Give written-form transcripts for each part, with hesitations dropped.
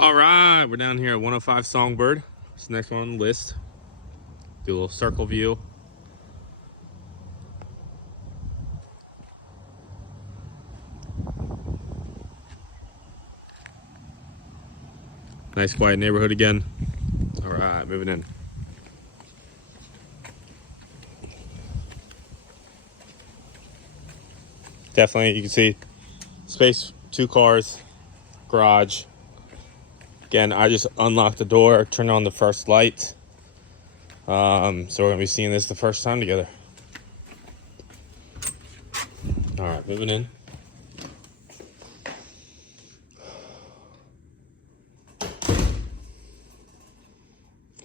All right, we're down here at 105 Songbird. It's the next one on the list. Do a little circle view. Nice quiet neighborhood again. All right, moving in. Definitely, you can see space, 2 cars, garage. Again, I just unlocked the door, turned on the first light. So we're gonna be seeing this the first time together. All right, moving in.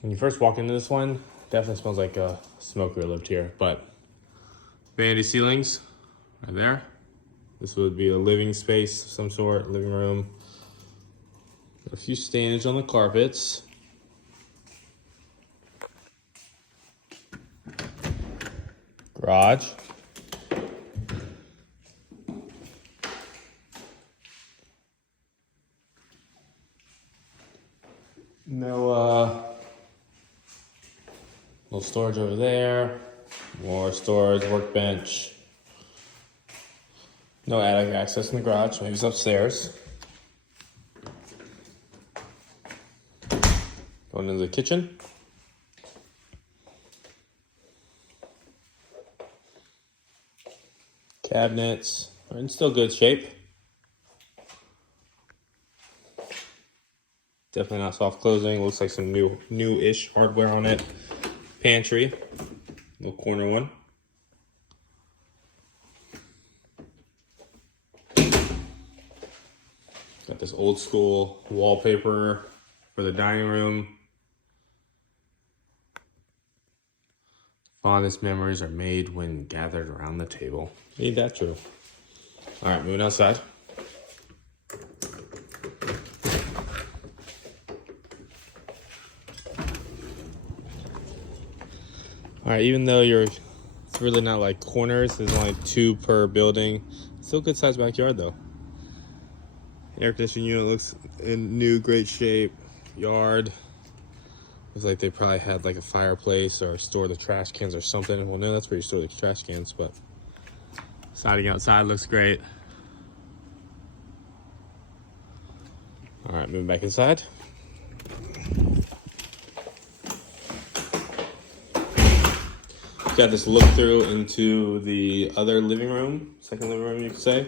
When you first walk into this one, definitely smells like a smoker lived here, but vanity ceilings right there. This would be a living space of some sort, living room. A few stains on the carpets. Garage. No, little storage over there. More storage, workbench. No attic access in the garage, maybe it's upstairs. Going into the kitchen. Cabinets are in still good shape. Definitely not soft closing. Looks like some new-ish hardware on it. Pantry, little corner one. Got this old school wallpaper for the dining room. Fondest memories are made when gathered around the table. Ain't that true? All right, moving outside. All right, even though it's really not like corners, there's only 2 per building. Still good sized backyard though. Air conditioning unit looks in great shape. Yard. Looks like they probably had like a fireplace or store the trash cans or something. Well, no, that's where you store the trash cans, but siding outside looks great. All right, moving back inside. Got this look through into the other living room, second living room, you could say,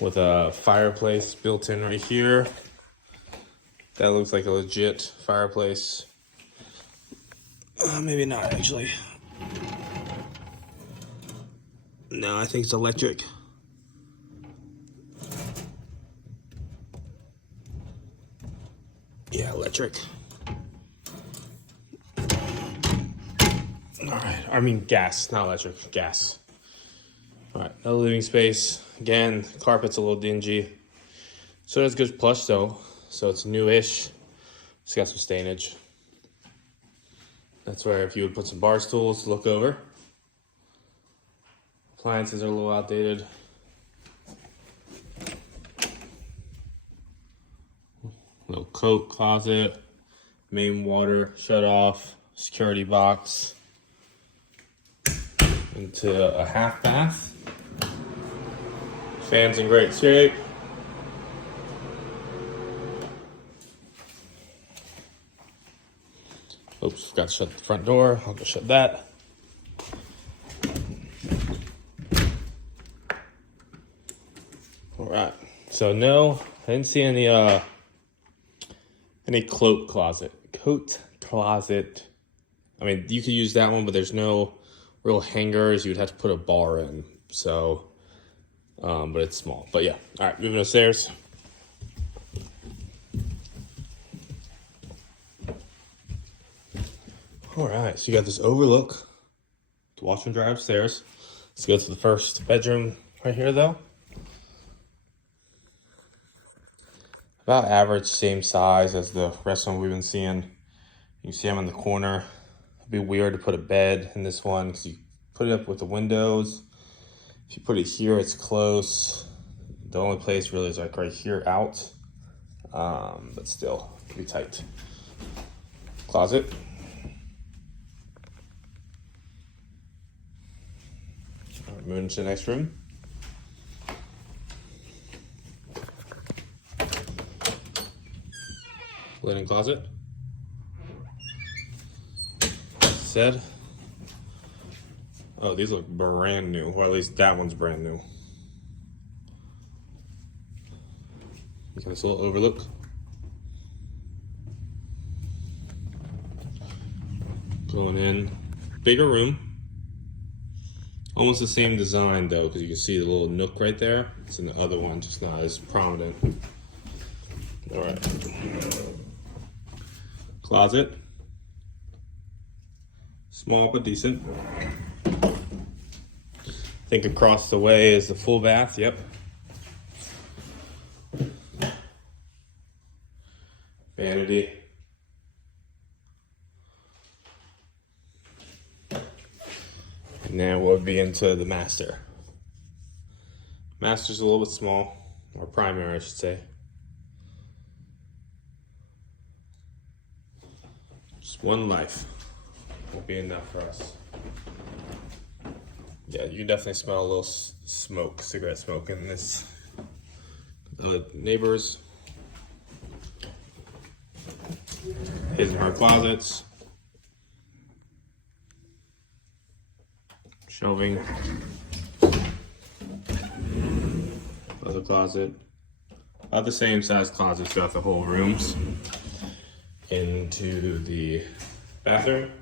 with a fireplace built in right here. That looks like a legit fireplace. Maybe not actually. No, I think it's electric. Yeah, electric. All right, I mean gas, not electric, gas. All right, another living space. Again, carpet's a little dingy. So it's good plush though, so it's newish. It's got some stainage. That's where if you would put some bar stools to look over. Appliances are a little outdated. Little coat closet, main water shut off, security box. Into a half bath. Fans in great shape. Oops, forgot to shut the front door. I'll go shut that. All right. So no, I didn't see any coat closet. I mean, you could use that one, but there's no real hangers. You'd have to put a bar in. So, but it's small. But yeah. All right, moving upstairs. All right, so you got this overlook to wash and dry upstairs. Let's go to the first bedroom right here, though. About average, same size as the rest of them we've been seeing. You can see I'm in the corner. It'd be weird to put a bed in this one because you put it up with the windows. If you put it here, it's close. The only place really is like right here out. but still pretty tight. Closet. All right, moving to the next room. Linen closet. Said. Oh, these look brand new, or at least that one's brand new. Look at this little overlook. Going in, bigger room. Almost the same design though, because you can see the little nook right there. It's in the other one, just not as prominent. All right. Closet. Small but decent. I think across the way is the full bath, yep. Vanity. And now we'll be into the master. Master's a little bit small, or primary I should say. Just one life will be enough for us. Yeah, you can definitely smell a little smoke, cigarette smoke in this. Neighbors. His and her closets. Shelving. Other closet. About the same size closets throughout the whole rooms. Into the bathroom.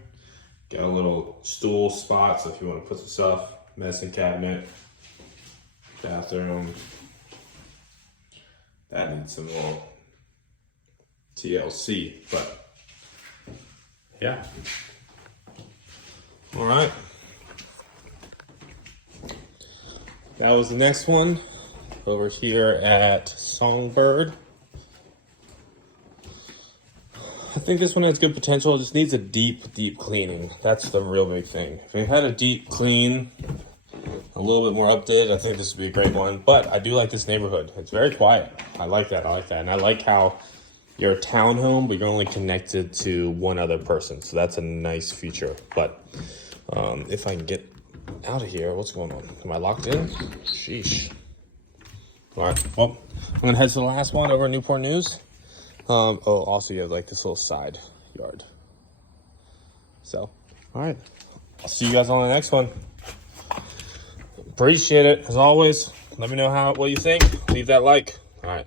Got a little stool spot, so if you want to put some stuff, medicine cabinet, bathroom. That needs some little TLC, but yeah. All right. That was the next one over here at Songbird. I think this one has good potential. It just needs a deep cleaning. That's the real big thing. If it had a deep clean, a little bit more updated, I think this would be a great one. But I do like this neighborhood. It's very quiet. I like that. And I like how you're a townhome, but you're only connected to one other person. So that's a nice feature. But if I can get out of here, what's going on? Am I locked in? Sheesh. All right. Well, I'm going to head to the last one over in Newport News. Also you have like this little side yard. So, all right. I'll see you guys on the next one. Appreciate it. As always, let me know what you think. Leave that like. All right.